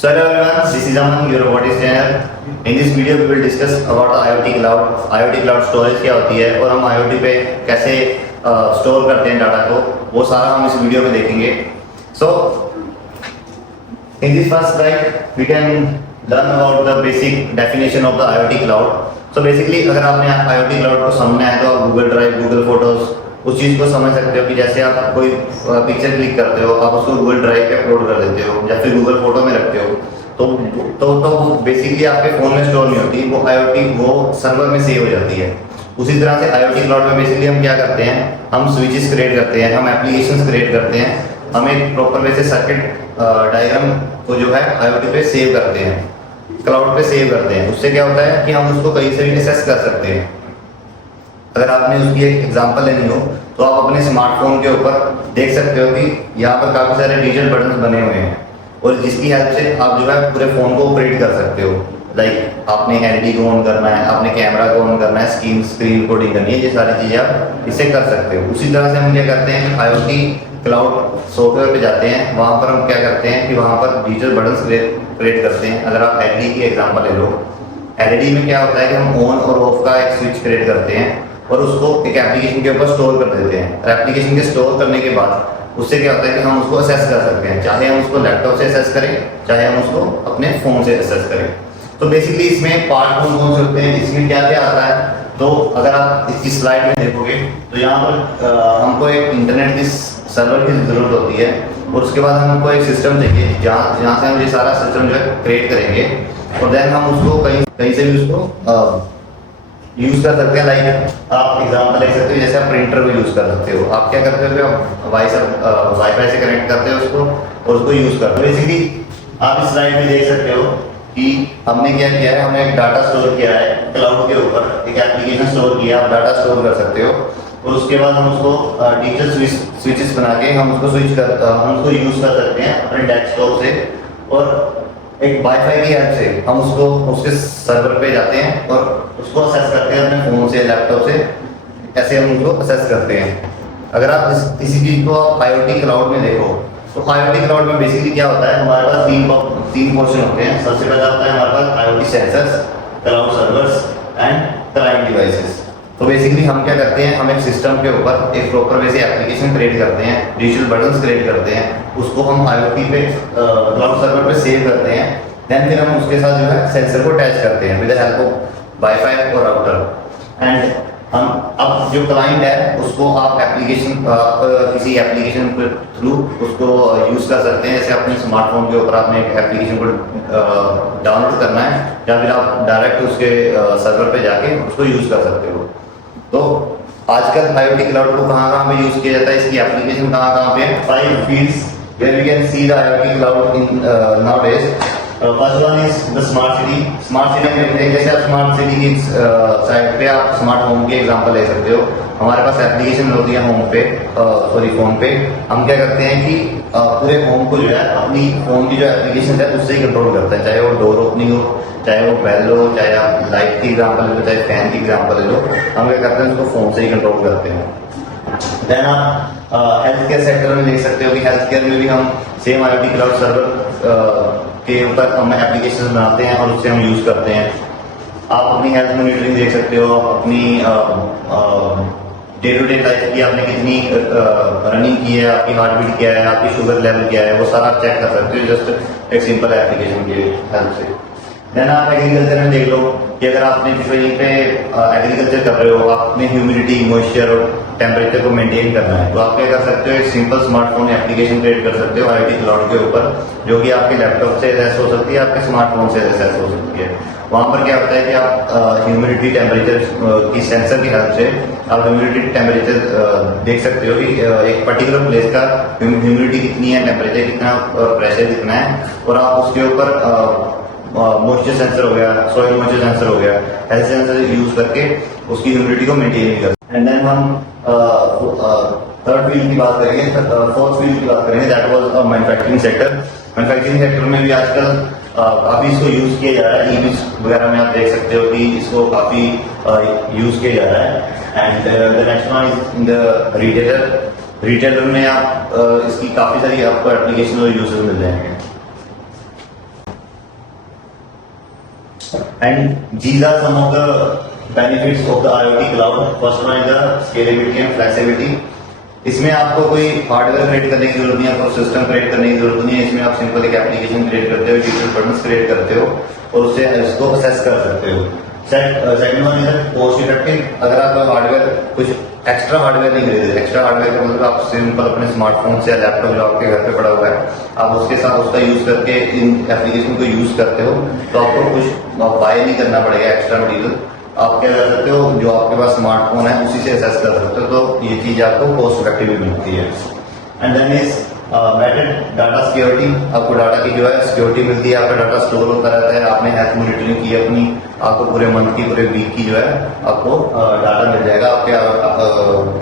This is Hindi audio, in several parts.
So hello everyone, this is Aman, your robotics trainer. In this video we will discuss about the IoT cloud. IoT cloud storage क्या होती है और हम IoT पे कैसे स्टोर करते हैं डाटा को, वो सारा हम इस वीडियो में देखेंगे. So in this first slide we can learn about the basic definition of the IoT cloud. So basically अगर आपने IoT cloud को समझना है तो आप Google Drive, Google Photos उस चीज़ को समझ सकते हो कि जैसे आप कोई पिक्चर क्लिक करते हो, आप उसको गूगल ड्राइव पे अपलोड कर देते हो या फिर गूगल फोटो में रखते हो, तो वो बेसिकली आपके फ़ोन में स्टोर नहीं होती, वो IoT वो सर्वर में सेव हो जाती है. उसी तरह से IoT क्लाउड में बेसिकली हम क्या करते हैं, हम स्विचेस क्रिएट करते हैं, हम एप्लीकेशंस क्रिएट करते हैं, हम एक प्रॉपर वे से सर्किट डायग्राम को जो है IoT पे सेव करते हैं, क्लाउड पे सेव करते हैं. उससे क्या होता है कि हम उसको कहीं से भी एक्सेस कर सकते हैं. अगर आपने उसकी एक एग्जांपल लेनी हो तो आप अपने स्मार्टफोन के ऊपर देख सकते हो कि यहाँ पर काफ़ी सारे डिजिटल बटन्स बने हुए हैं और जिसकी हेल्प से आप जो है पूरे फ़ोन को ऑपरेट कर सकते हो. लाइक आपने LED को ऑन करना है, आपने कैमरा को ऑन करना है, स्क्रीन रिकॉर्डिंग करनी है, ये सारी चीज़ें आप इससे कर सकते हो. उसी तरह से हम क्या करते हैं कि IoT क्लाउड सॉफ्टवेयर पे जाते हैं, वहाँ पर हम क्या करते हैं कि वहाँ पर डिजिटल बटन्स क्रिएट करते हैं. अगर आप LED की एग्जाम्पल ले लो, LED में क्या होता है कि हम ऑन और ऑफ का एक स्विच क्रिएट करते हैं और उसको एक एप्लीकेशन के ऊपर स्टोर कर देते हैं. एप्लीकेशन के स्टोर करने के बाद उससे क्या होता है कि हम उसको असेस कर सकते हैं, चाहे हम उसको लैपटॉप से असेस करें, चाहे हम उसको अपने फ़ोन से असेस करें. तो बेसिकली इसमें पार्ट कौन कौन से होते हैं, इसमें क्या क्या आता है, तो अगर आप इसकी स्लाइड में देखोगे तो यहाँ पर हमको एक इंटरनेट की सर्वर की ज़रूरत होती है और उसके बाद हमको एक सिस्टम चाहिए जहाँ से हम ये सारा सिस्टम जो है क्रिएट करेंगे और देन हम उसको कहीं से भी उसको यूज़ कर सकते हैं. लाइक आप एग्जांपल ले सकते हो, जैसे आप प्रिंटर को यूज़ कर सकते हो. आप क्या करते हो, आप वाईफाई से कनेक्ट करते हो उसको और उसको यूज़ करते हो. बेसिकली आप इस स्लाइड में देख सकते हो कि हमने क्या किया है, हमने एक डाटा स्टोर किया है क्लाउड के ऊपर, एक एप्लीकेशन स्टोर किया, आप डाटा स्टोर कर सकते हो और उसके बाद हम उसको डिजिटल स्विचेस बना के हम उसको यूज़ कर सकते हैं अपने डेस्कटॉप से और एक वाईफाई की हेल्प से हम उसको उसके सर्वर पे जाते हैं और उसको असेस करते हैं अपने फ़ोन से, लैपटॉप से, ऐसे हम उसको असेस करते हैं. अगर आप इसी चीज़ को आप IoT क्लाउड में देखो तो IoT क्लाउड में बेसिकली क्या होता है, हमारे पास तीन पोर्शन होते हैं. सबसे पहला होता है हमारे पास IoT sensors, cloud servers and client devices. तो बेसिकली हम क्या करते हैं, हम एक सिस्टम के ऊपर एक प्रॉपर वे से एप्लीकेशन क्रिएट करते हैं, डिजिटल बटन्स क्रिएट करते हैं, उसको हम IoT पे क्लाउड सर्वर पे सेव करते हैं. देन फिर हम उसके साथ जो है सेंसर को अटैच करते हैं with the help of wifi और राउटर. एंड हम अब जो क्लाइंट है उसको आप किसी एप्लीकेशन के थ्रू उसको यूज़ कर सकते हैं. जैसे अपने स्मार्टफोन के ऊपर आपने एक एप्लीकेशन को डाउनलोड करना है या फिर आप डायरेक्ट उसके सर्वर पे जाके उसको यूज़ कर सकते हो. तो आजकल IoT क्लाउड को कहाँ पे यूज़ किया जाता है, इसकी एप्लीकेशन कहाँ पे है. 5 fields where we can see the IoT cloud in nowadays. First one is the smart city. Smart city में देखते हैं, जैसे आप स्मार्ट सिटी की साइड पे आप स्मार्ट होम की एग्जांपल ले सकते हो. हमारे पास एप्लीकेशन होती है होम पे, फ़ोन पे. हम क्या करते हैं कि पूरे होम को जो है अपनी फ़ोन की जो एप्लीकेशन है उससे ही कंट्रोल करते हैं, चाहे वो डोर ओपनिंग हो, चाहे वो बेल हो, चाहे आप लाइट की एग्जांपल ले लो, चाहे फैन की एग्जांपल ले लो. हम क्या करते हैं उसको फ़ोन से ही कंट्रोल करते हैं. देन आप हेल्थ केयर सेक्टर में देख सकते हो कि हेल्थ केयर में भी हम सेम IoT क्लाउड सर्वर के ऊपर हम एप्लीकेशन बनाते हैं और उससे हम यूज़ करते हैं. आप अपनी हेल्थ मॉनिटरिंग देख सकते हो, अपनी डे टू डे लाइफ की आपने कितनी रनिंग की है, आपकी हार्ट बीट क्या है, आपकी शुगर लेवल क्या है, वो सारा आप चेक कर सकते हो जस्ट एक सिंपल एप्लीकेशन की हेल्प से. देन आप एग्रीकल्चर में देख लो कि अगर आपने कहीं पे एग्रीकल्चर कर रहे हो, आपने ह्यूमिडिटी, मॉइस्चर और टेम्परेचर को मेंटेन करना है, तो आप क्या कर सकते हो, एक सिंपल स्मार्टफोन एप्लीकेशन क्रिएट कर सकते हो IoT क्लाउड के ऊपर, जो कि आपके लैपटॉप से एक्सेस हो सकती है, आपके स्मार्टफोन से एक्सेस हो सकती है. वहाँ पर क्या होता है कि आप ह्यूमिडिटी टेम्परेचर की सेंसर की हेल्प से आप ह्यूमिडिटी टेम्परेचर देख सकते हो कि एक पर्टिकुलर प्लेस का ह्यूमिडिटी कितनी है, टेम्परेचर कितना, प्रेशर कितना है, और आप उसके ऊपर मॉइस्चर सेंसर हो गया, सॉइल मॉइस्चर सेंसर हो गया, हेल्थ सेंसर यूज करके उसकी ह्यूमिडिटी को मेंटेन कर. एंड देन हम थर्ड फील्ड की बात करेंगे, फोर्थ फील्ड की बात करेंगे, that was manufacturing sector. Manufacturing sector में भी आजकल काफ़ी इसको यूज़ किया जा रहा है. ईवीज वगैरह में आप देख सकते हो कि इसको काफ़ी यूज़ किया जा रहा है. And the next one is in the retailer में आप इसकी काफ़ी सारी आपको एप्लीकेशन और यूजेस मिल जाएंगे. And these are some of the benefits of the IoT cloud. First one is the scalability and flexibility. इसमें आपको कोई हार्डवेयर क्रिएट करने की जरूरत नहीं है, आपको सिस्टम क्रिएट करने की जरूरत नहीं है। इसमें आप सिंपल एक एप्लीकेशन क्रिएट करते हो, डिजिटल बटन्स क्रिएट करते हो और उससे इसको असेस कर सकते हो। Second one is cost effective. अगर आप हार्डवेयर कुछ एक्स्ट्रा हार्डवेयर नहीं खरीदे, एक्स्ट्रा हार्डवेयर का मतलब आप सिंपल अपने स्मार्टफोन से या लैपटॉप जो आपके घर पे पड़ा हुआ है, आप उसके साथ उसका यूज करके इन एप्लीकेशन को यूज करते हो तो आपको कुछ बाय नहीं करना पड़ेगा एक्स्ट्रा मटीरियल। आप क्या कर सकते हो, जो आपके पास स्मार्टफोन है उसी से असेस कर सकते हो, तो ये चीज आपको कॉस्ट इफेक्टिव मिलती है। And then is better data security. आपको डाटा की जो है सिक्योरिटी मिलती है, आपका डाटा स्टोर होता रहता है, आपने हेल्थ मॉनिटरिंग की अपनी, आपको पूरे मंथ की पूरे वीक की जो है आपको डाटा मिल जाएगा आपके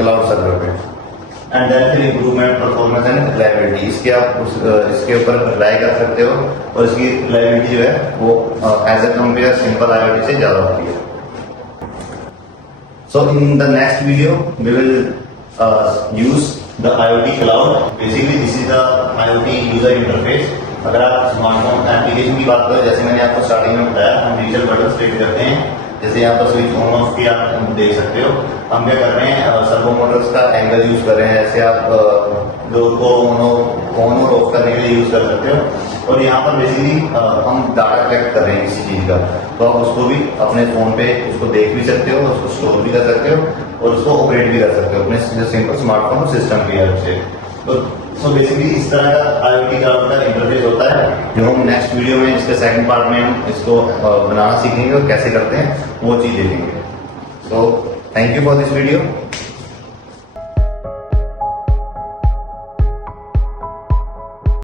क्लाउड सर्वर पे। एंड देन फिर इम्प्रूवमेंट परफॉर्मेंस एंड रिलायबिलिटी। इसके आप इसके ऊपर रिलाय कर सकते हो और इसकी रिलायबिलिटी जो है वो as a compare simple IoT से ज्यादा होती है। So in the next video, we will use the IoT cloud. Basically, this is the IoT user interface. अगर आप स्मार्टफोन एप्लीकेशन की बात करें, जैसे मैंने आपको स्टार्टिंग में बताया, हम डिजिटल बटन क्लिक करते हैं। जैसे यहाँ पर स्विच ऑन ऑफ की आप देख सकते हो। हम क्या कर रहे हैं, सर्वो मोटर्स का एंगल यूज कर रहे हैं। ऐसे आप डोर को ऑन और ऑफ करने के लिए यूज कर सकते हो। और यहाँ पर बेसिकली हम डाटा कलेक्ट कर रहे हैं किसी चीज का, तो आप उसको भी अपने फोन पे उसको देख भी सकते हो, उसको स्टोर भी कर सकते हो और उसको ऑपरेट भी कर सकते हो अपने सिंपल स्मार्टफोन सिस्टम की हेल्प से। तो सो बेसिकली इस तरह का IoT क्लाउड का इंटरफेस होता है, जो हम नेक्स्ट वीडियो में इसके सेकंड पार्ट में हम इसको बनाना सीखेंगे और कैसे करते हैं वो चीज देखेंगे। So thank you for this video.